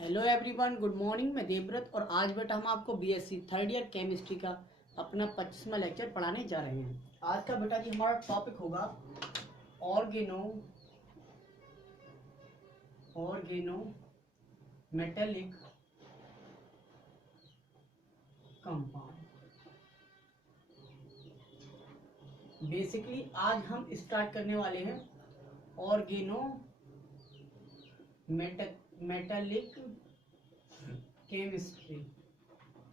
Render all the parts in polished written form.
Hello everyone, good morning. मैं देवव्रत और आज बेटा हम आपको बीएससी थर्ड ईयर केमिस्ट्री का अपना 25वां लेक्चर पढ़ाने जा रहे हैं। आज का बेटा जी हमारा टॉपिक होगा ऑर्गेनो मेटेलिक कंपाउंड। बेसिकली आज हम स्टार्ट करने वाले हैं ऑर्गेनो मेटेलिक केमिस्ट्री।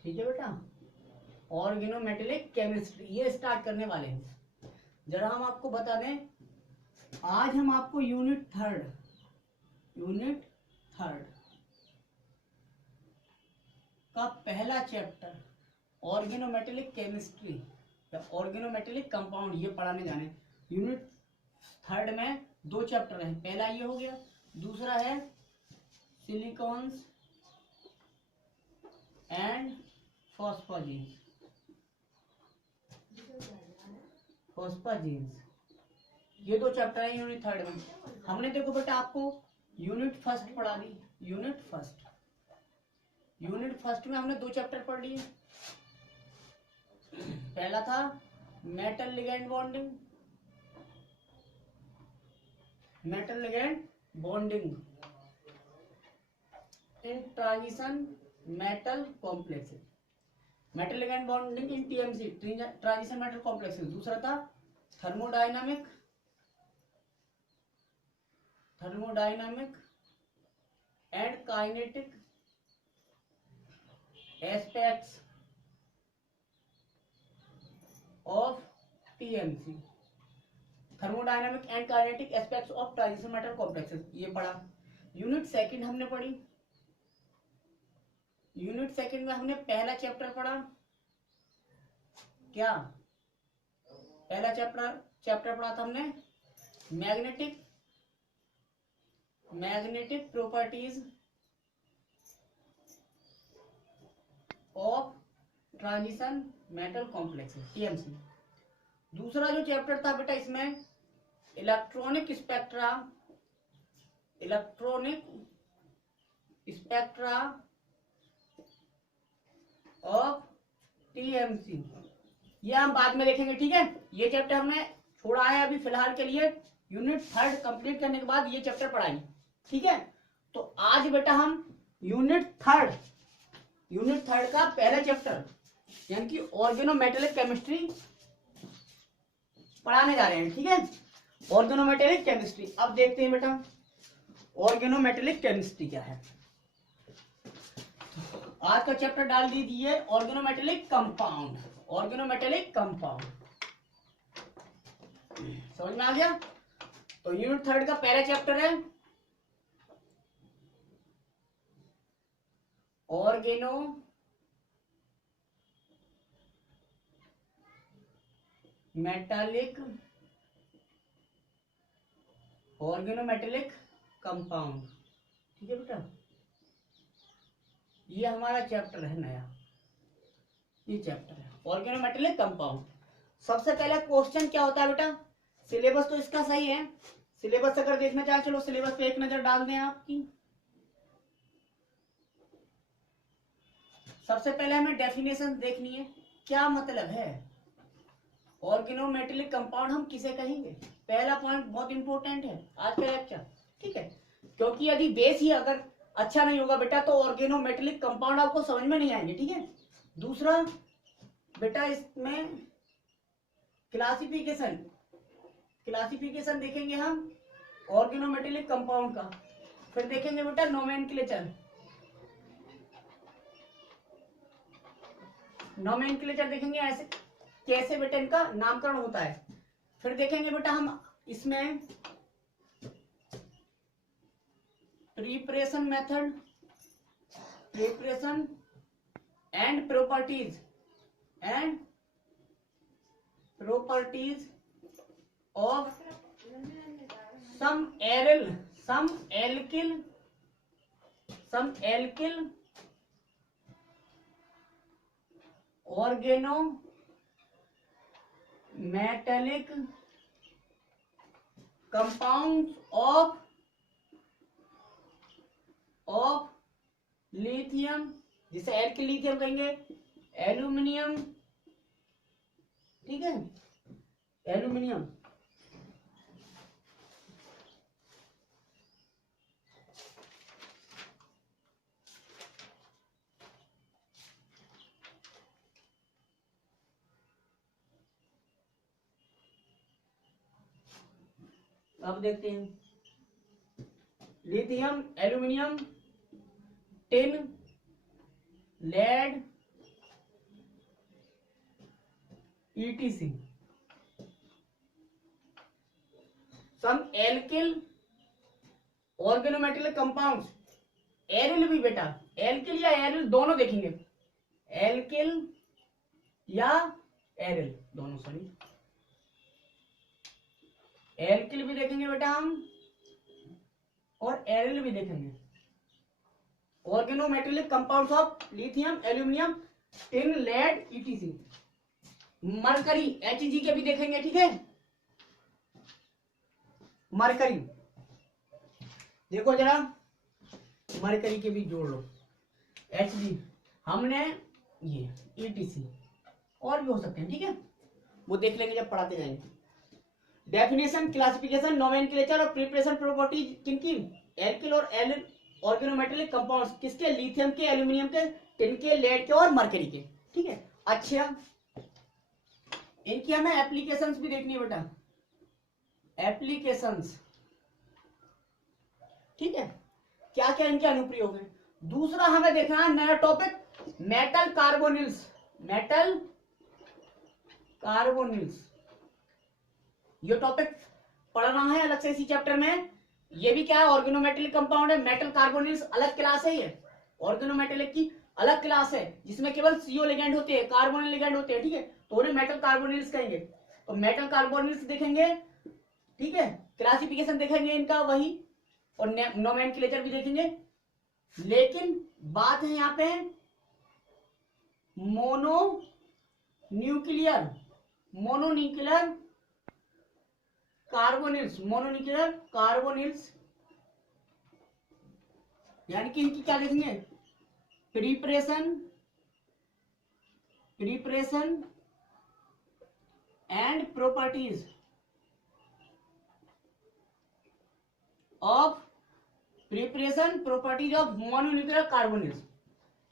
ठीक है बेटा, ऑर्गेनोमेटेलिक केमिस्ट्री ये स्टार्ट करने वाले हैं। जरा हम आपको बता दें, आज हम आपको यूनिट थर्ड का पहला चैप्टर ऑर्गेनोमेटेलिक केमिस्ट्री या ऑर्गेनोमेटेलिक कंपाउंड ये पढ़ाने जाने हैं। यूनिट थर्ड में दो चैप्टर हैं, पहला ये हो गया, दूसरा है सिलिकॉन्स एंड फॉस्फोजीन्स। ये दो चैप्टर है यूनिट थर्ड में। हमने देखो बेटा आपको यूनिट फर्स्ट पढ़ा दी। यूनिट फर्स्ट में हमने दो चैप्टर पढ़ लिए। पहला था metal ligand bonding in transition metal complexes, metal ligand bonding in TMC transition metal complexes. दूसरा था thermodynamic and kinetic aspects of TMC, thermodynamic and kinetic aspects of transition metal complexes ये पढ़ा। यूनिट सेकंड हमने पढ़ी। Unit second में हमने पहला chapter पढ़ा। क्या पहला चैप्टर पढ़ा था हमने? Magnetic properties of transition metal complexes TMC. दूसरा जो चैप्टर था बेटा इसमें इलेक्ट्रॉनिक स्पेक्ट्रा ऑफ टीएमसी, ये हम बाद में देखेंगे। ठीक है, ये चैप्टर हमने छोड़ा है अभी फिलहाल के लिए। यूनिट थर्ड कंप्लीट करने के बाद ये चैप्टर पढ़ाएंगे। ठीक है, तो आज बेटा हम यूनिट थर्ड का पहला चैप्टर यानी कि ऑर्गेनोमेटेलिक केमिस्ट्री पढ़ाने जा रहे हैं। ठीक है, ऑर्गेनोमेटेलिक केमिस्ट्री। अब देखते हैं बेटा ऑर्गेनोमेटेलिक केमिस्ट्री क्या है। आज का चैप्टर डाल दीजिए ऑर्गेनोमेटेलिक कंपाउंड। समझ में आ गया? तो यूनिट थर्ड का पहला चैप्टर है ऑर्गेनोमेटेलिक कंपाउंड। ठीक है बेटा, ये हमारा चैप्टर है नया। ये चैप्टर है ऑर्गेनोमेटेलिक कंपाउंड। सबसे पहले क्वेश्चन क्या होता है बेटा? सिलेबस तो इसका सही है। सिलेबस अगर देखना चाहे चलो सिलेबस पे एक नजर डाल दें आपकी। सबसे पहले हमें डेफिनेशन देखनी है, क्या मतलब है ऑर्गेनोमेटेलिक कंपाउंड हम किसे कहेंगे। पहला पॉइंट बहुत इंपॉर्टेंट है आज का लेक्चर। ठीक है, क्योंकि यदि बेस ही अगर अच्छा नहीं होगा बेटा तो ऑर्गेनोमेटेलिक कंपाउंड आपको समझ में नहीं आएंगे। ठीक है, दूसरा बेटा इसमें क्लासिफिकेशन देखेंगे हम ऑर्गेनोमेटेलिक कंपाउंड का। फिर देखेंगे बेटा नोमेनक्लेचर देखेंगे, ऐसे कैसे बेटा इनका नामकरण होता है। फिर देखेंगे बेटा हम इसमें preparation method and properties of some alkyl organometallic compounds of lithium, जिसे एल्किल लिथियम कहेंगे, एल्यूमिनियम, ठीक है, एल्यूमिनियम, अब देखते हैं lithium, aluminium, tin, lead, etc, some alkyl organometallic compounds, aryl भी बेटा, एल्किल या एरिल दोनों देखेंगे, एल्किल या एरिल दोनों, सॉरी, एल्किल भी देखेंगे बेटा हम और एरिल भी देखेंगे, organometallic compounds of lithium, aluminium, tin, lead, etc, mercury, Hg के भी देखेंगे, ठीक है, मरकरी, देखो जरा, मरकरी के भी जोड़ लो, Hg, हमने ये ETC, और भी हो सकते हैं, ठीक है, वो देख लेंगे जब पढ़ाते जाएंगे। डेफिनेशन, क्लासिफिकेशन, नोमेनक्लेचर और प्रिपरेशन प्रॉपर्टीज किनकी, एल्किल और एलिल ऑर्गेनोमेटेलिक कंपाउंड्स, किसके, लिथियम के, एल्यूमिनियम के, टिन के, लेड के और मरकरी के, ठीक है। अच्छा, इनकी हमें एप्लीकेशंस भी देखनी है बेटा, एप्लीकेशंस, ठीक है, क्या क्या इनके अनुप्रयोग हैं। दूसरा हमें देखना है नया topic, metal carbonyls, metal carbonyls, ये टॉपिक पढ़ना है अलग से इसी चैप्टर में। ये भी क्या है, ऑर्गेनोमेटेलिक कंपाउंड है, मेटल कार्बोनिल्स अलग क्लास है, ये ऑर्गेनोमेटेलिक की अलग क्लास है, जिसमें केवल CO लिगेंड होते हैं, कार्बोनिल लिगेंड होते हैं, ठीक है, तो उन्हें मेटल कार्बोनिल्स कहेंगे। तो मेटल कार्बोनिल्स देखेंगे, ठीक है, क्लासिफिकेशन देखेंगे इनका वही, और नोमेनक्लेचर भी देखेंगे। लेकिन बात है यहाँ पे मोनोन्यूक्लियर कार्बोनिल्स, मोनोन्यूक्लियर कार्बोनिल्स, यानी कि इनकी क्या देखेंगे, preparation and properties of mononuclear carbonyls.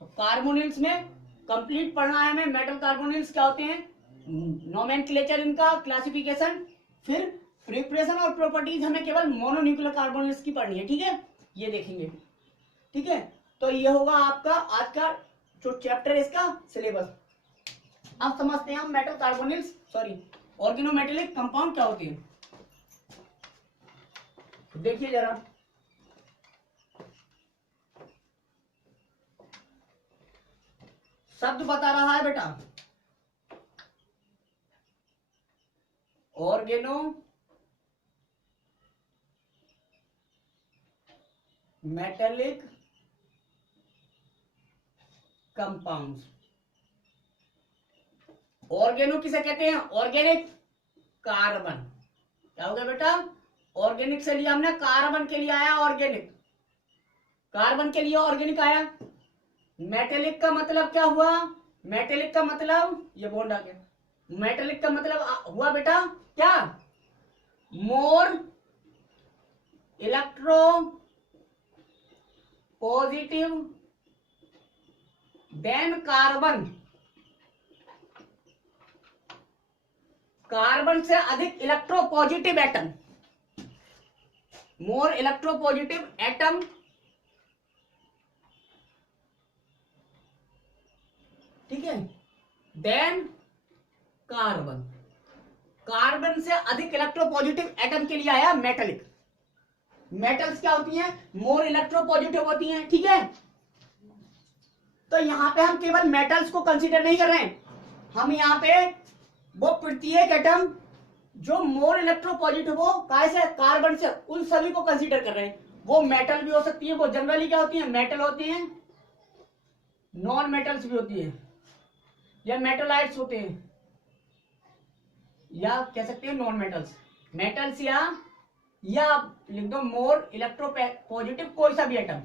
तो कार्बोनिल्स में कंप्लीट पढ़ना है हमें, मेटल कार्बोनिल्स क्या होते हैं, नोमेनक्लेचर इनका, क्लासिफिकेशन, फिर प्रिपरेशन और प्रॉपर्टीज हमें केवल मोनोन्यूक्लियर कार्बोनिल्स की पढ़नी है, ठीक है, ये देखेंगे, ठीक है। तो ये होगा आपका आज का जो चैप्टर है इसका सिलेबस। अब समझते हैं हम metal carbonyls, sorry, organometallic compound क्या होते हैं। देखिए जरा, शब्द बता रहा है बेटा, ऑर्गेनोमेटेलिक कंपाउंड्स। ऑर्गेनो किसे कहते हैं, ऑर्गेनिक, कार्बन, क्या हो गया बेटा, ऑर्गेनिक से लिया हमने, कार्बन के लिए आया ऑर्गेनिक, कार्बन के लिए ऑर्गेनिक आया। मेटेलिक का मतलब क्या हुआ, मेटेलिक का मतलब, ये बॉन्ड आ गया, मेटेलिक का मतलब हुआ बेटा क्या, more electropositive then carbon, carbon से अधिक electropositive atom, more electropositive atom, ठीक है, देन कार्बन, कार्बन से अधिक इलेक्ट्रोपॉजिटिव एटम के लिए आया मेटेलिक। मेटल्स क्या होती हैं, मोर इलेक्ट्रोपॉजिटिव होती हैं, ठीक है। तो यहां पे हम केवल मेटल्स को कंसीडर नहीं कर रहे हैं, हम यहाँ पे वो प्रत्येक एटम जो मोर इलेक्ट्रोपॉजिटिव हो कैसे, कार्बन से, उन सभी को कंसीडर कर रहे हैं। वो मेटल भी हो सकती है, वो जनरली क्या होती है, मेटल होती हैं, नॉन मेटल्स भी होती है, या मेटलाइट्स होते हैं, या कह सकते हैं नॉन मेटल्स, मेटल्स, या लिख दो मोर इलेक्ट्रोपॉजिटिव कोई सा भी atom,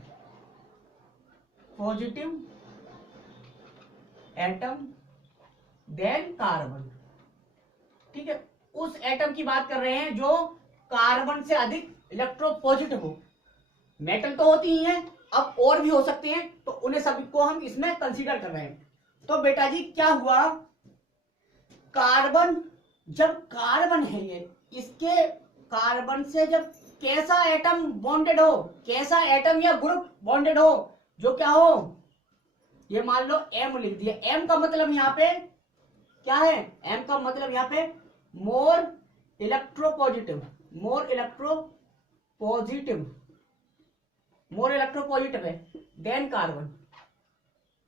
positive atom then carbon. ठीक है, उस एटम की बात कर रहे हैं जो कार्बन से अधिक इलेक्ट्रोपॉजिटिव हो। मेटल तो होती ही है, अब और भी हो सकते हैं, तो उन्हें सभी को हम इसमें कंसीडर कर रहे हैं। तो बेटा जी क्या हुआ, कार्बन, जब कार्बन है ये, इसके कार्बन से जब कैसा एटम बॉन्डेड हो, कैसा एटम या ग्रुप बॉन्डेड हो, जो क्या हो, ये मान लो एम लिख दिया। एम का मतलब यहां पे क्या है, एम का मतलब यहां पे more electropositive, more electropositive, more electropositive है देन कार्बन,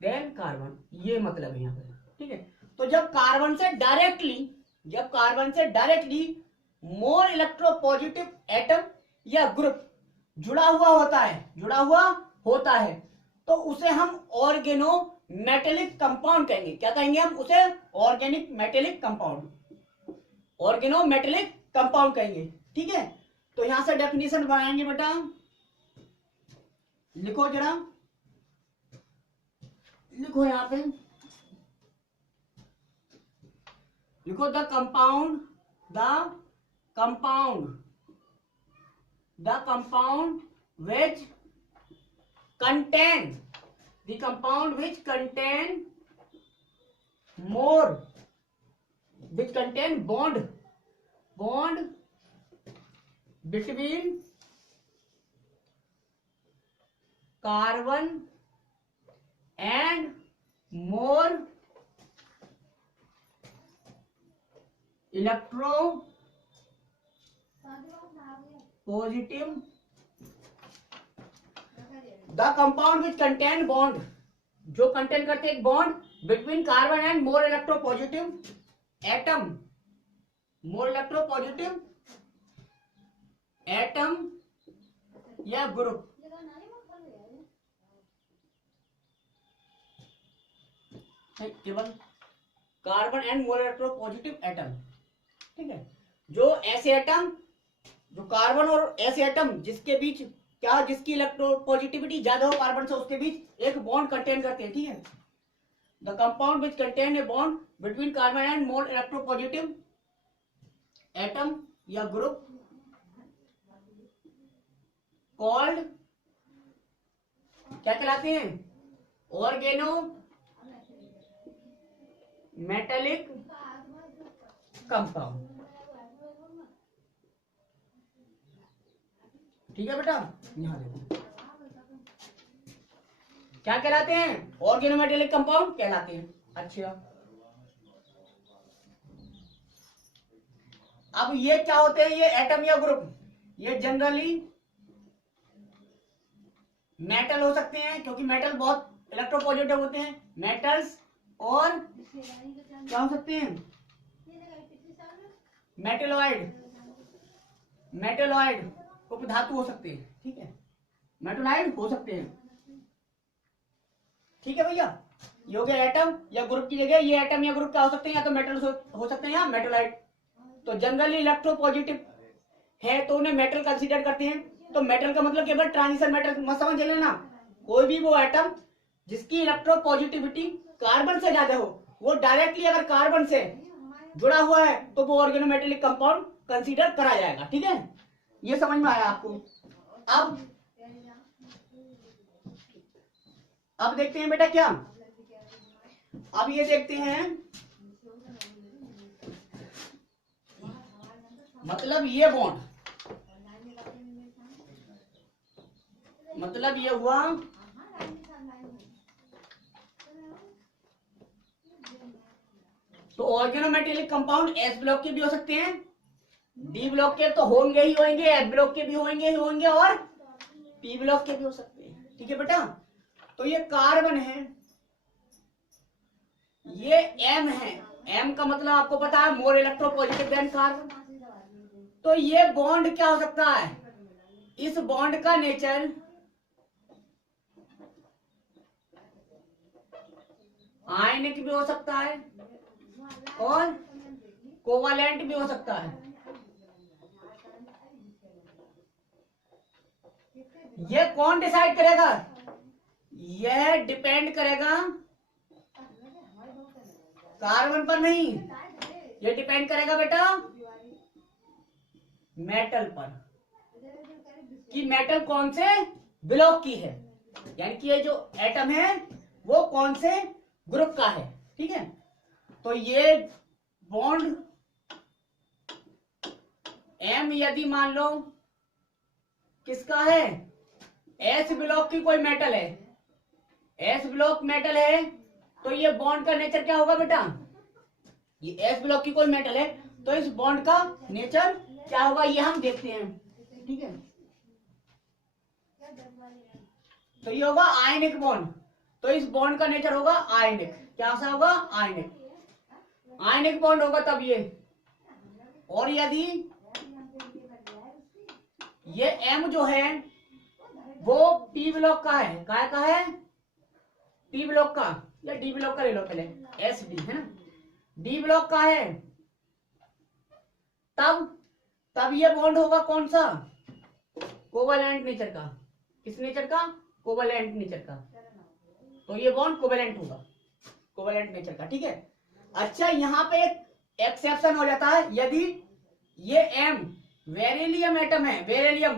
देन कार्बन, ये मतलब है यहां पे। ठीक है, तो जब कार्बन से डायरेक्टली, जब कार्बन से डायरेक्टली मोर इलेक्ट्रोपॉजिटिव एटम या ग्रुप जुड़ा हुआ होता है, जुड़ा हुआ होता है, तो उसे हम ऑर्गेनो मेटेलिक कंपाउंड कहेंगे। क्या कहेंगे हम उसे, organic metallic compound, organo metallic compound कहेंगे। ठीक है, तो यहां से डेफिनेशन बनाएंगे बेटा, लिखो जरा, लिखो यहां पे, लिखो the compound, the compound, the compound which contain, the compound which contain more, which contain bond, bond between carbon and more electro positive, the compound which contain bond, जो कंटेन करते हैं एक bond between carbon and more electropositive atom, more electropositive atom या group. केवल carbon and more electropositive atom. ठीक है, जो ऐसे एटम, जो कार्बन और ऐसे एटम जिसके बीच क्या, जिसकी इलेक्ट्रोपॉजिटिविटी ज्यादा हो कार्बन से, उसके बीच एक बॉन्ड कंटेन करते हैं। ठीक है, the compound which contain a bond between carbon and more electropositive atom या ग्रुप कॉल्ड, क्या कहलाते हैं, ऑर्गेनो मेटेलिक कंपाउंड। ठीक है बेटा, यहां देखो क्या कहलाते हैं, ऑर्गेनोमेटेलिक कंपाउंड कहलाते हैं। अच्छा, अब ये क्या होते हैं, ये एटम या ग्रुप, ये जनरली मेटल हो सकते हैं, क्योंकि मेटल बहुत इलेक्ट्रोपॉजिटिव होते हैं, मेटल्स, और क्या हो सकते हैं, मेटेलॉइड, मेटेलॉइड धातु हो सकते हैं। ठीक है, मेटोलाइड हो सकते हैं। ठीक है भैया, ये हो गया एटम या ग्रुप की जगह, ये एटम या ग्रुप क्या हो सकते हैं, या तो मेटल हो सकते हैं या मेटोलाइड। तो जनरली इलेक्ट्रोपॉजिटिव है तो उन्हें मेटल कंसीडर करते हैं। तो मेटल का मतलब केवल ट्रांजिशन मेटल मत समझ लेना, कोई भी वो एटम जिसकी इलेक्ट्रोपॉजिटिविटी कार्बन से ज्यादा हो, वो डायरेक्टली अगर कार्बन से जुड़ा हुआ है तो वो ऑर्गेनोमेटेलिक कंपाउंड कंसीडर करा जाएगा। ठीक है, ये समझ में आया आपको। अब देखते हैं बेटा क्या, अब ये देखते हैं, मतलब ये बॉन्ड, मतलब ये हुआ, तो ऑर्गेनोमेटेलिक कंपाउंड एस ब्लॉक के भी हो सकते हैं, डी ब्लॉक के तो होंगे ही होंगे, एफ ब्लॉक के भी होंगे ही होंगे, और पी ब्लॉक के भी हो सकते हैं। ठीक है बेटा, तो ये कार्बन है, ये एम है, एम का मतलब आपको पता है मोर इलेक्ट्रोपॉजिटिव देन कार्बन। तो ये बॉन्ड क्या हो सकता है, इस बॉन्ड का नेचर आयनिक भी हो सकता है और कोवालेंट भी हो सकता है। ये कौन डिसाइड करेगा, यह डिपेंड करेगा कार्बन पर नहीं, ये डिपेंड करेगा बेटा मेटल पर, कि मेटल कौन से ब्लॉक की है, यानी कि ये जो एटम है वो कौन से ग्रुप का है। ठीक है, तो ये बॉन्ड एम यदि मान लो किसका है, एस ब्लॉक की कोई मेटल है, एस ब्लॉक मेटल है, तो ये बॉन्ड का नेचर क्या होगा बेटा, ये एस ब्लॉक की कोई मेटल है तो इस बॉन्ड का नेचर क्या होगा ये हम देखते हैं। ठीक है, तो ये होगा आयनिक बॉन्ड, तो इस बॉन्ड का नेचर होगा आयनिक, क्या सा होगा आयनिक, आयनिक बॉन्ड होगा तब ये। और यदि ये M जो है वो पी ब्लॉक का है, काय का है, पी ब्लॉक का, या डी ब्लॉक का ले लो पहले, एस डी है ना, डी ब्लॉक का है, तब ये बॉन्ड होगा कौन सा, कोवैलेंट नेचर का, किस नेचर का, कोवैलेंट नेचर का, तो ये बॉन्ड कोवैलेंट होगा, कोवैलेंट नेचर का। ठीक है, अच्छा यहाँ पे एक एक्सेप्शन हो जाता है, यदि ये M बेरिलियम एटम है, बेरिलियम,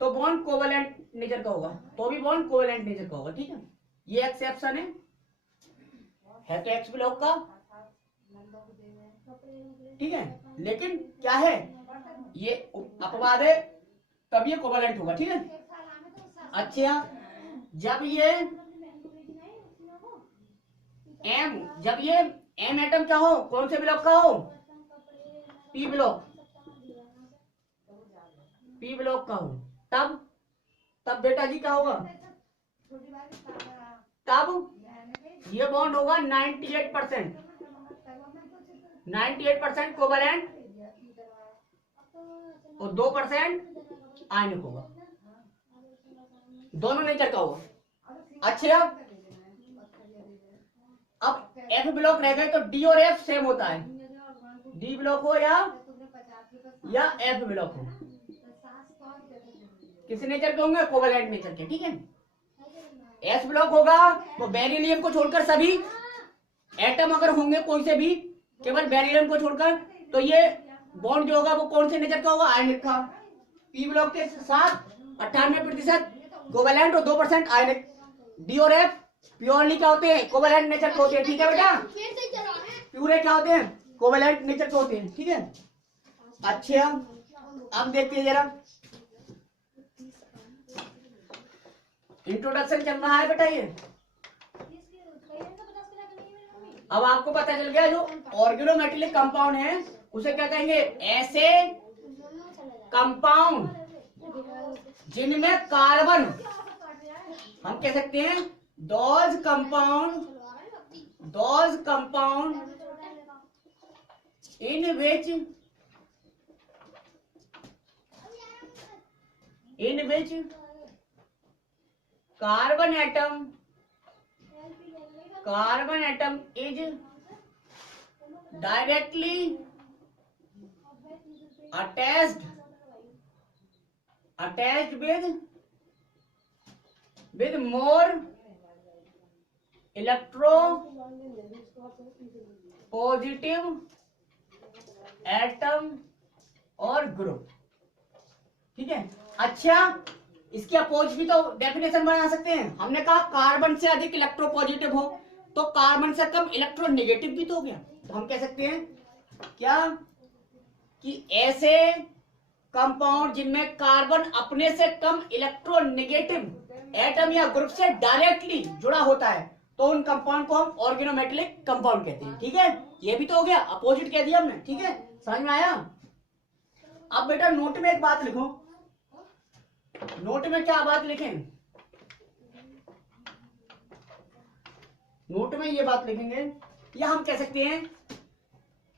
तो बॉन्ड कोवैलेंट नेचर का होगा, तो भी बॉन्ड कोवैलेंट नेचर का होगा। ठीक है, ये एक्सेप्शन है तो एक्स ब्लॉक का। ठीक है, लेकिन क्या है, ये अपवाद है तब ये कोवैलेंट होगा। ठीक है, अच्छा जब ये एम एटम क्या हो, कौन से ब्लॉक का हो, पी ब्लॉक, पी ब्लॉक का हो, तब बेटा जी क्या होगा, तब ये बॉन्ड होगा 98%, 98% कोवैलेंट और 2% आयनिक होगा, दोनों नेचर का होगा। अच्छा अब एफ ब्लॉक रह गए तो डी और एफ सेम होता है, डी ब्लॉक हो या एफ ब्लॉक हो, किस नेचर के होंगे, कोवैलेंट नेचर के। ठीक है, एस ब्लॉक होगा तो बेरिलियम को छोड़कर सभी एटम अगर होंगे कोई से भी, केवल बेरिलियम को छोड़कर, तो ये बॉन्ड जो होगा वो कौन से नेचर का होगा, आयनिक का। पी ब्लॉक के साथ 98% कोवैलेंट और 2% आयनिक। डी और एफ प्योरली क्या होते हैं, कोवैलेंट नेचर के होते हैं। ठीक है बेटा, प्यूरे क्या होते हैं, कोवैलेंट नेचर के होते हैं। ठीक है, अच्छा अब देखते हैं जरा, इंट्रोडक्शन चल रहा है बेटा ये। अब आपको पता चल गया जो ऑर्गेनोमेटेलिक कंपाउंड है उसे क्या कहेंगे, ऐसे कंपाउंड जिनमें कार्बन, हम कह सकते हैं those compound in which carbon atom is directly attached with more electropositive atom और ग्रुप। ठीक है, अच्छा इसके अपोज भी तो डेफिनेशन बना सकते हैं। हमने कहा कार्बन से अधिक इलेक्ट्रोपॉजिटिव हो तो कार्बन से कम इलेक्ट्रोनेगेटिव भी तो हो गया, तो हम कह सकते हैं क्या कि ऐसे कंपाउंड जिनमें कार्बन अपने से कम इलेक्ट्रोनेगेटिव एटम या ग्रुप से डायरेक्टली जुड़ा होता है तो उन कंपाउंड को हम ऑर्गेनोमेटेलिक कंपाउंड कहते हैं। ठीक है, ये भी तो हो गया, अपोजिट कह दिया हमने। ठीक है, समझ में आया। अब बेटा नोट में एक बात लिखो, नोट में क्या बात लिखें, नोट में ये बात लिखेंगे, या हम कह सकते हैं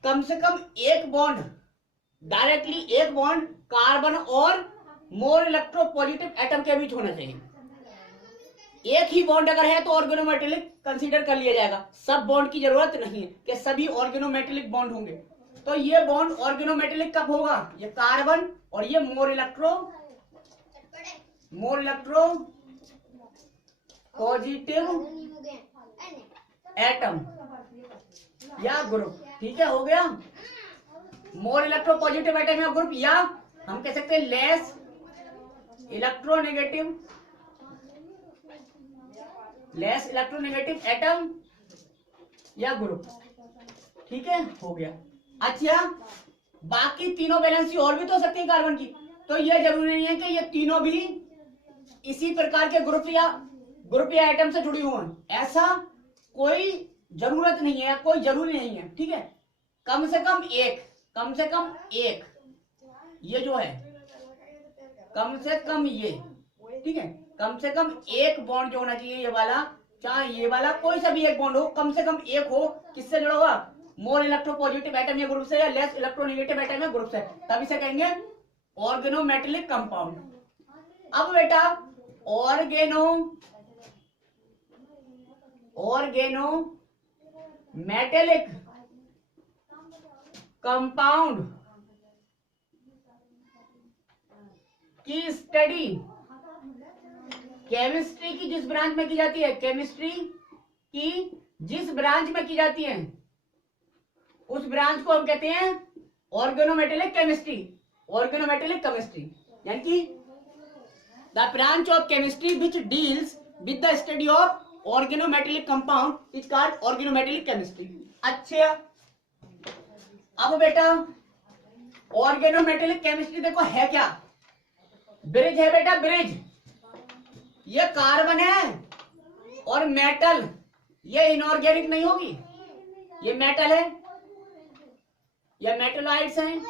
कम से कम एक बॉन्ड, डायरेक्टली एक बॉन्ड कार्बन और मोर इलेक्ट्रोपॉजिटिव एटम के बीच होना चाहिए। एक ही बॉन्ड अगर है तो ऑर्गेनोमेटेलिक कंसीडर कर लिया जाएगा, सब बॉन्ड की जरूरत नहीं है कि सभी ऑर्गेनोमेटेलिक बॉन्ड होंगे। तो ये बॉन्ड ऑर्गेनोमेटेलिक कब होगा, ये कार्बन और ये मोर इलेक्ट्रो पॉजिटिव एटम या ग्रुप। ठीक है, हो गया। मोर इलेक्ट्रो पॉजिटिव एटम या ग्रुप, या हम कह सकते हैं लेस इलेक्ट्रोनेगेटिव एटम या ग्रुप। ठीक है, हो गया। अच्छा, बाकी तीनों वैलेंसी और भी तो हो सकती है कार्बन की, तो ये जरूरी नहीं है कि ये तीनों भी इसी प्रकार के ग्रुप या एटम से जुड़ी हुई, ऐसा कोई जरूरत नहीं है, कोई जरूरी नहीं है। ठीक है, कम से कम एक ये जो है, कम से कम ये, ठीक है, कम से कम एक बॉन्ड जो होना चाहिए, ये वाला, चाहे ये वाला, कोई सा भी एक बॉन्ड हो, कम से कम एक हो, किससे जुड़ा हुआ, मोर इलेक्ट्रोपॉजिटिव एटम या ग्रुप से, या लेस इलेक्ट्रोनेगेटिव एटम या ग्रुप से, तब इसे कहेंगे ऑर्गेनोमेटेलिक कंपाउंड। अब बेटा ऑर्गेनोमेटेलिक कंपाउंड की स्टडी केमिस्ट्री की जिस ब्रांच में की जाती है, केमिस्ट्री की जिस ब्रांच में की जाती है, उस ब्रांच को हम कहते हैं ऑर्गेनोमेटेलिक केमिस्ट्री। यानी कि the branch of chemistry which deals with the study of organometallic compound is called organometallic chemistry. अच्छा, अब बेटा ऑर्गेनोमेटेलिक केमिस्ट्री देखो है क्या, ब्रिज है बेटा, ब्रिज। ये कार्बन है और मेटल, ये इनऑर्गेनिक नहीं होगी, ये मेटल है, ये मेटलाइट्स हैं,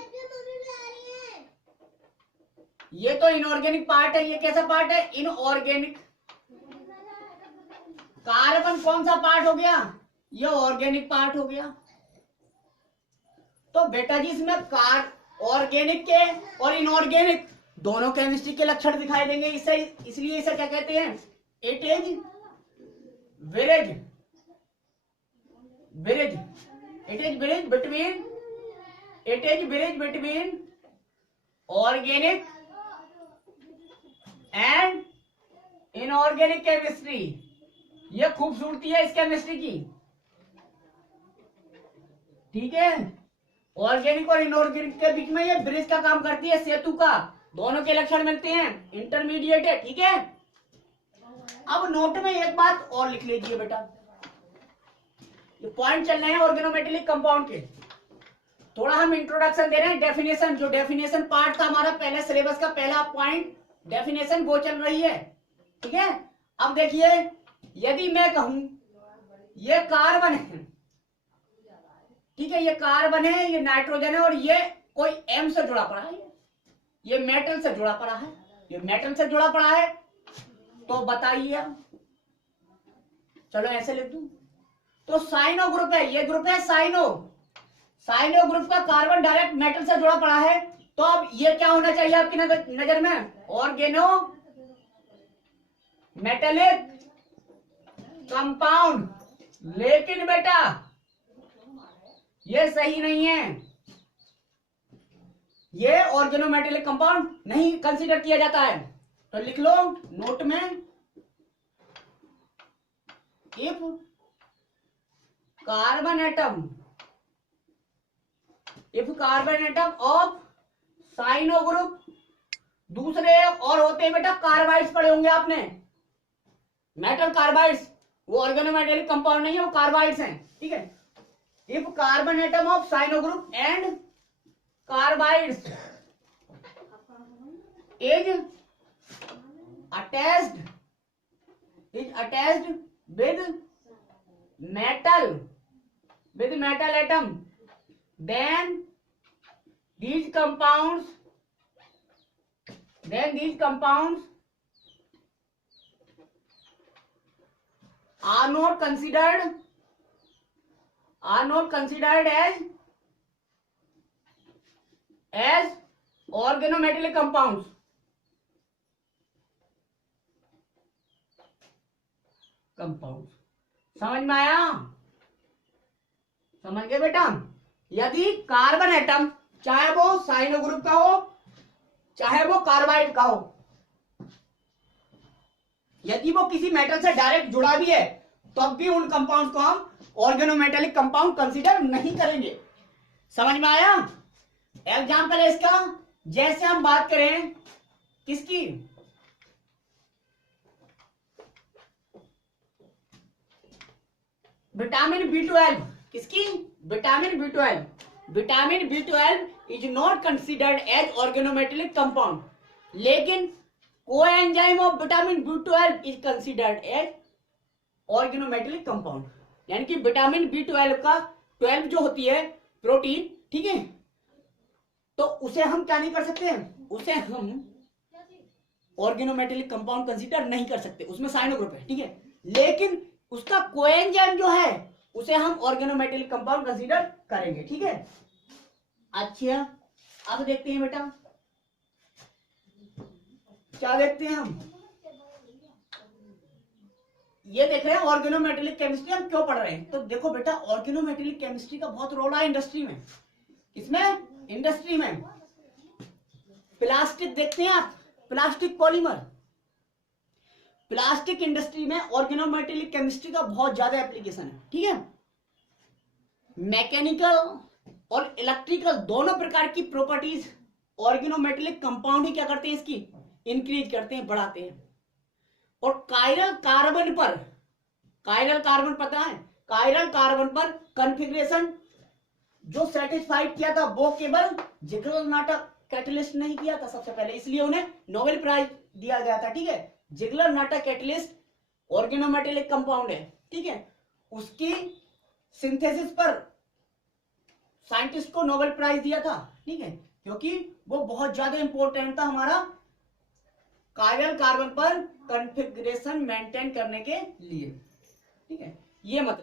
ये तो इनऑर्गेनिक पार्ट है। ये कैसा पार्ट है, इनऑर्गेनिक। कार्बन कौन सा पार्ट हो गया, ये ऑर्गेनिक पार्ट हो गया। तो बेटा जी इसमें ऑर्गेनिक के और इनऑर्गेनिक दोनों केमिस्ट्री के लक्षण दिखाई देंगे, इसलिए इसे क्या कहते हैं, it is bridge between organic and inorganic chemistry. ये खूबसूरती है इस केमिस्ट्री की। ठीक है, ऑर्गेनिक और इनऑर्गेनिक के बीच में ये ब्रिज का काम करती है, सेतु का। दोनों के लक्षण मिलते हैं, इंटरमीडिएट है। ठीक है, अब नोट में एक बात और लिख लीजिए बेटा, ये पॉइंट चल रहे हैं ऑर्गेनोमेटेलिक कंपाउंड के। थोड़ा हम इंट्रोडक्शन दे रहे हैं, डेफिनेशन, जो डेफिनेशन पार्ट था हमारा पहले सिलेबस का पहला पॉइंट, डेफिनेशन वो चल रही है। ठीक है, अब देखिए, यदि मैं कहूं ये कार्बन है, ठीक है, ये कार्बन है, ये नाइट्रोजन है, और ये कोई एम से जुड़ा पड़ा है, ये मेटल से जुड़ा पड़ा है, ये मेटल से जुड़ा पड़ा है, तो बताइए, चलो ऐसे लिख दूं, तो साइनो ग्रुप है, ये ग्रुप है साइनो ग्रुप का कार्बन डायरेक्ट मेटल से जुड़ा पड़ा है। तो अब ये क्या होना चाहिए आपकी नजर में, ऑर्गेनो मेटेलिक कंपाउंड। लेकिन बेटा ये सही नहीं है, ये ऑर्गेनोमेटेलिक कंपाउंड नहीं कंसीडर किया जाता है। तो लिख लो नोट में, if carbon atom of cyano group, दूसरे और होते हैं बेटा कार्बाइड्स, पढ़े होंगे आपने, मेटल कार्बाइड्स, वो ऑर्गेनोमेटेलिक कंपाउंड नहीं है, वो कार्बाइड्स हैं। ठीक है, if carbon atom of cyano group and carbides is attached with metal atom, then these compounds are not considered as organometallic compounds। समझ में आया, समझ गए बेटा। यदि कार्बन एटम चाहे वो साइनो ग्रुप का हो चाहे वो कार्बाइड का हो, यदि वो किसी मेटल से डायरेक्ट जुड़ा भी है तब भी उन कंपाउंड को हम ऑर्गेनोमेटेलिक कंपाउंड कंसीडर नहीं करेंगे। समझ में आया? एग्जाम्पल है इसका, जैसे हम बात करें किसकी, विटामिन B12, किसकी, vitamin B12। Vitamin B12 is not considered as organometallic compound, लेकिन coenzyme of vitamin B12 is considered as organometallic compound. यानी कि विटामिन B12 का 12 जो होती है प्रोटीन, ठीक है, तो उसे हम क्या नहीं कर सकते, उसे हम ऑर्गेनोमेटेलिक कंपाउंड कंसीडर नहीं कर सकते, उसमें साइनो ग्रुप है, ठीक है, लेकिन उसका कोएंजाइम जो है उसे हम ऑर्गेनोमेटेलिक कंपाउंड कंसीडर करेंगे, ठीक है। अच्छा, अब देखते हैं बेटा, क्या देखते हैं हम, ये देख रहे हैं ऑर्गेनोमेटेलिक केमिस्ट्री हम क्यों पढ़ रहे हैं। तो देखो बेटा, ऑर्गेनोमेटेलिक केमिस्ट्री का बहुत रोल है इंडस्ट्री में। किसमें? इंडस्ट्री में। प्लास्टिक देखते हैं आप, प्लास्टिक पॉलीमर, प्लास्टिक इंडस्ट्री में ऑर्गेनोमेटेलिक केमिस्ट्री का बहुत ज्यादा एप्लीकेशन है, ठीक है। मैकेनिकल और इलेक्ट्रिकल दोनों प्रकार की प्रॉपर्टीज ऑर्गेनोमेटेलिक कंपाउंड ही क्या करते हैं, इसकी इंक्रीज करते हैं, बढ़ाते हैं। और कायरल कार्बन पर, कायरल कार्बन पता है, कायरल कार्बन पर कॉन्फ़िगरेशन जो सेटिस्फाइड किया था वो केवल जिगलर-नाटक कैटलिस्ट नहीं किया था सबसे पहले, इसलिए उन्हें नोबेल प्राइज दिया गया था, ठीक है। जिगलर-नाटक कैटलिस्ट ऑर्गेनोमेटेलिक कंपाउंड है, ठीक है, उसकी सिंथेसिस पर साइंटिस्ट को नोबेल प्राइज दिया था, ठीक है, क्योंकि वो बहुत ज्यादा इंपॉर्टेंट था हमारा कायरल कार्बन पर कॉन्फ़िगरेशन मेंटेन करने के लिए, ठीक है। ये मतलब